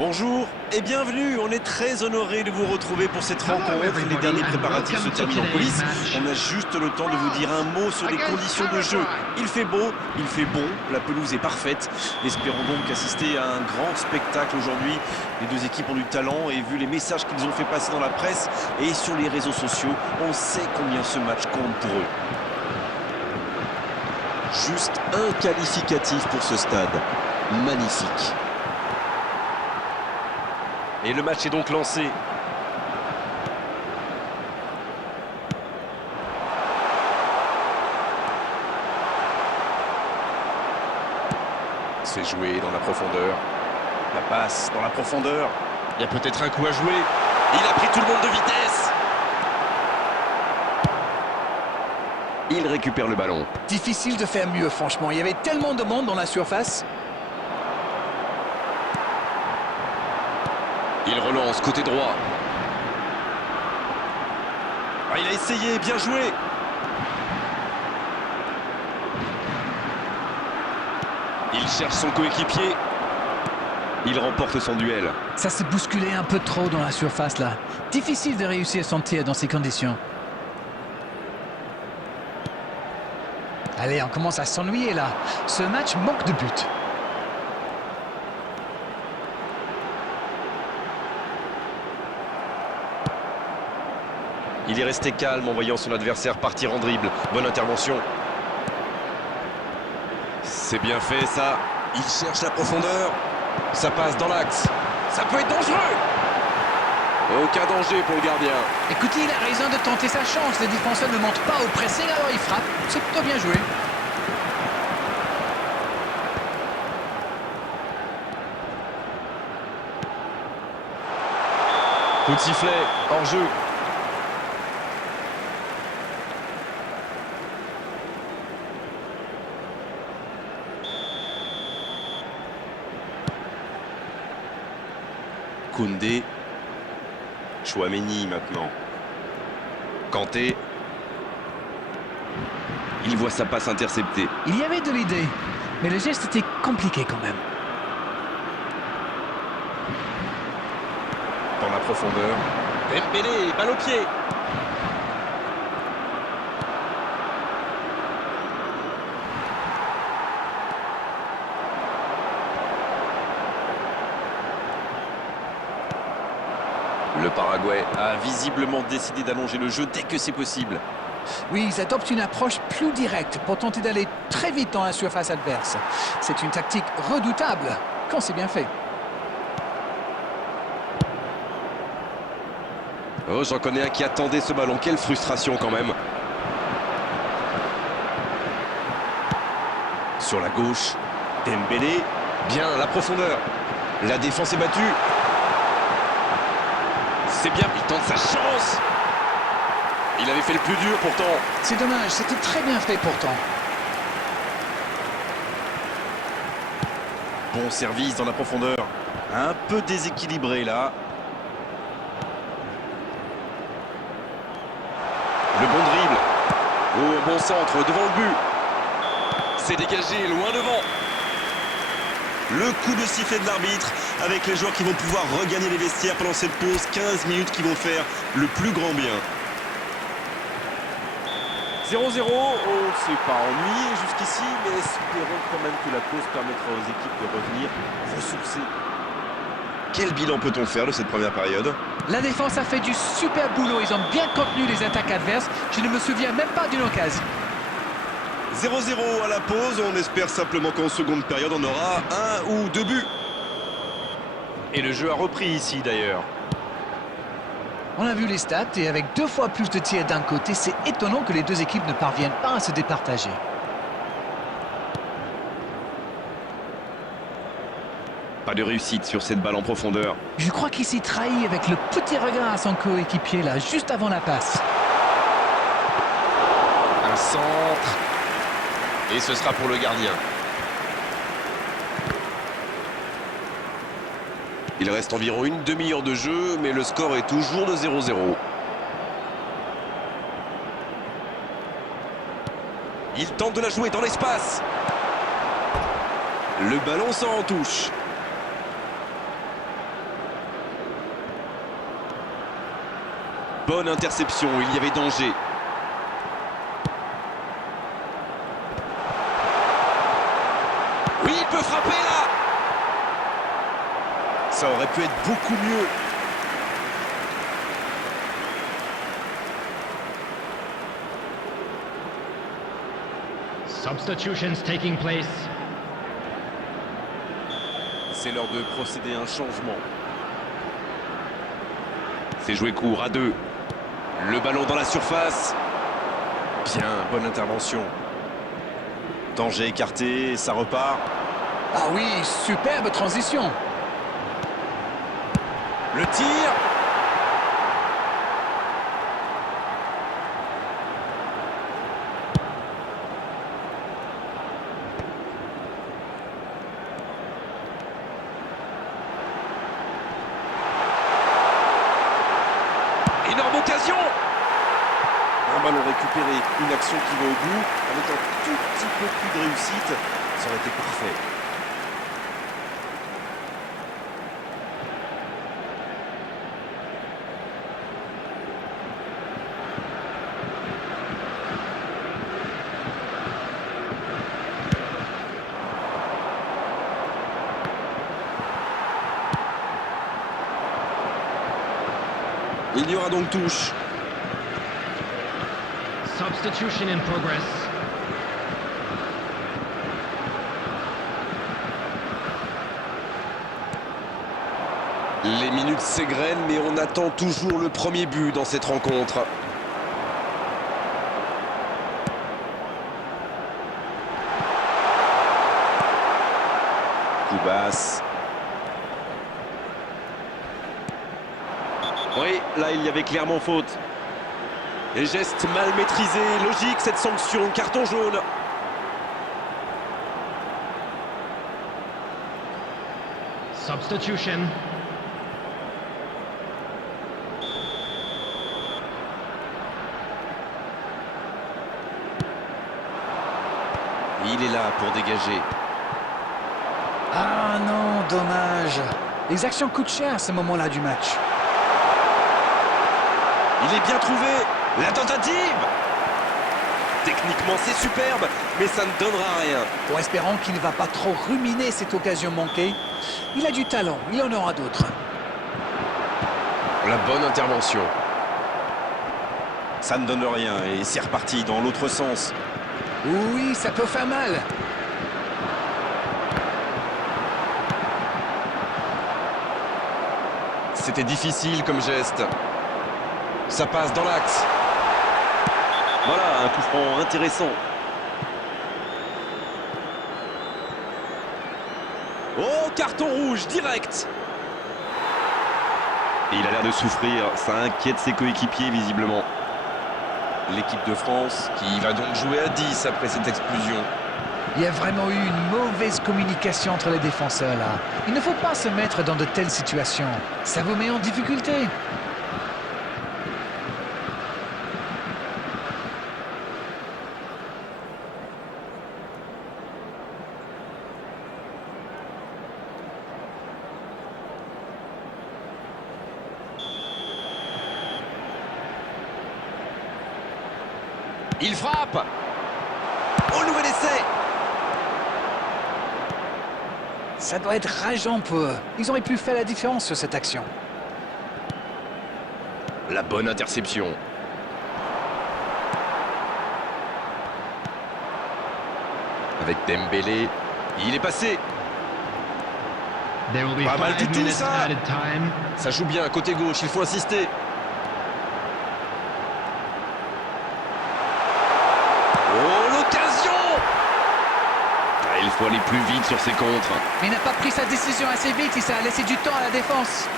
Bonjour et bienvenue, on est très honoré de vous retrouver pour cette rencontre. Les derniers préparatifs se terminent en coulisses. On a juste le temps de vous dire un mot sur les conditions de jeu. Il fait beau, il fait bon, la pelouse est parfaite. Espérons donc assister à un grand spectacle aujourd'hui. Les deux équipes ont du talent et vu les messages qu'ils ont fait passer dans la presse et sur les réseaux sociaux, on sait combien ce match compte pour eux. Juste un qualificatif pour ce stade. Magnifique. Et le match est donc lancé. C'est joué dans la profondeur. La passe dans la profondeur. Il y a peut-être un coup à jouer. Il a pris tout le monde de vitesse. Il récupère le ballon. Difficile de faire mieux, franchement. Il y avait tellement de monde dans la surface. Il relance côté droit. Ah, il a essayé, bien joué. Il cherche son coéquipier. Il remporte son duel. Ça s'est bousculé un peu trop dans la surface, là. Difficile de réussir son tir dans ces conditions. Allez, on commence à s'ennuyer, là. Ce match manque de but. Il est resté calme en voyant son adversaire partir en dribble. Bonne intervention. C'est bien fait, ça. Il cherche la profondeur. Ça passe dans l'axe. Ça peut être dangereux. Aucun danger pour le gardien. Écoutez, il a raison de tenter sa chance. Les défenseurs ne montent pas au pressing, alors il frappe. C'est plutôt bien joué. Coup de sifflet, hors jeu. Koundé. Chouameni maintenant. Kanté. Il voit sa passe interceptée. Il y avait de l'idée, mais le geste était compliqué quand même. Dans la profondeur. Dembélé, balle au pied. Le Paraguay a visiblement décidé d'allonger le jeu dès que c'est possible. Oui, ils adoptent une approche plus directe pour tenter d'aller très vite dans la surface adverse. C'est une tactique redoutable quand c'est bien fait. Oh, j'en connais un qui attendait ce ballon. Quelle frustration quand même. Sur la gauche, Dembélé. Bien, la profondeur. La défense est battue. C'est bien, il tente sa chance. Il avait fait le plus dur pourtant. C'est dommage, c'était très bien fait pourtant. Bon service dans la profondeur. Un peu déséquilibré là. Le bon dribble. Oh, bon centre devant le but. C'est dégagé, loin devant. Le coup de sifflet de l'arbitre avec les joueurs qui vont pouvoir regagner les vestiaires pendant cette pause. 15 minutes qui vont faire le plus grand bien. 0-0, oh, c'est pas ennuyé jusqu'ici, mais espérons quand même que la pause permettra aux équipes de revenir ressourcées. Quel bilan peut-on faire de cette première période? La défense a fait du super boulot, ils ont bien contenu les attaques adverses. Je ne me souviens même pas d'une occasion. 0-0 à la pause, on espère simplement qu'en seconde période on aura un ou deux buts. Et le jeu a repris ici d'ailleurs. On a vu les stats et avec 2 fois plus de tirs d'un côté, c'est étonnant que les deux équipes ne parviennent pas à se départager. Pas de réussite sur cette balle en profondeur. Je crois qu'il s'est trahi avec le petit regard à son coéquipier là, juste avant la passe. Un centre. Et ce sera pour le gardien. Il reste environ une demi-heure de jeu, mais le score est toujours de 0-0. Il tente de la jouer dans l'espace. Le ballon sort en touche. Bonne interception, il y avait danger. Oui, il peut frapper là. Ça aurait pu être beaucoup mieux. Substitutions taking place. C'est l'heure de procéder à un changement. C'est joué court à 2. Le ballon dans la surface. Bien, bonne intervention. Danger écarté, ça repart. Ah oui, superbe transition. Le tir. Énorme occasion. Un ballon récupéré, une action qui va au bout. Avec un tout petit peu plus de réussite, ça aurait été parfait. Il y aura donc touche. Substitution in progress. Les minutes s'égrènent, mais on attend toujours le premier but dans cette rencontre. Coup basse. Oui, là il y avait clairement faute. Les gestes mal maîtrisés, logique cette sanction, carton jaune. Substitution. Il est là pour dégager. Ah non, dommage. Les actions coûtent cher à ce moment-là du match. Il est bien trouvé. La tentative. Techniquement c'est superbe, mais ça ne donnera rien. Bon, espérons qu'il ne va pas trop ruminer cette occasion manquée. Il a du talent, il en aura d'autres. La bonne intervention. Ça ne donne rien et c'est reparti dans l'autre sens. Oui, ça peut faire mal. C'était difficile comme geste. Ça passe dans l'axe. Voilà, un coup franc intéressant. Oh, carton rouge direct. Et il a l'air de souffrir, ça inquiète ses coéquipiers visiblement. L'équipe de France qui va donc jouer à 10 après cette explosion. Il y a vraiment eu une mauvaise communication entre les défenseurs là. Il ne faut pas se mettre dans de telles situations. Ça vous met en difficulté. Il frappe. Au nouvel essai. Ça doit être rageant pour eux. Ils auraient pu faire la différence sur cette action. La bonne interception. Avec Dembélé, il est passé. There will be Pas mal du 5 tout, minutes ça. added time. Ça joue bien côté gauche, il faut insister. Oh, l'occasion! Ah, il faut aller plus vite sur ses contres. Mais il n'a pas pris sa décision assez vite et ça a laissé du temps à la défense.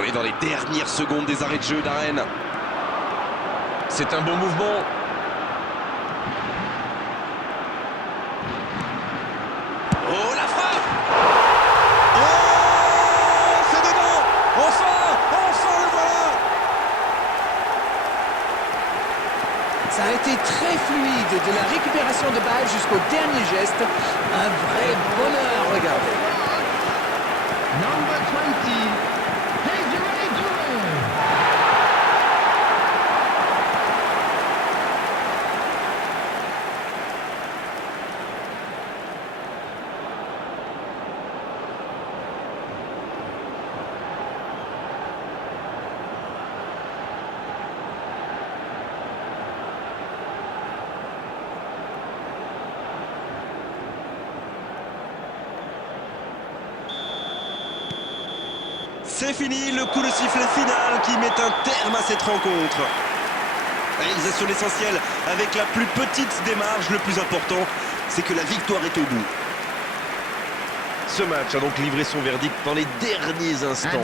On est dans les dernières secondes des arrêts de jeu d'Arène. C'est un bon mouvement. Oh, la frappe! Oh, c'est dedans! Enfin le voilà! Ça a été très fluide, de la récupération de balle jusqu'au dernier geste. Un vrai bonheur à regarder. Number 20, Desiree Doué. C'est fini, le coup de sifflet final qui met un terme à cette rencontre. Ils assurent l'essentiel avec la plus petite des marges. Le plus important, c'est que la victoire est au bout. Ce match a donc livré son verdict dans les derniers instants.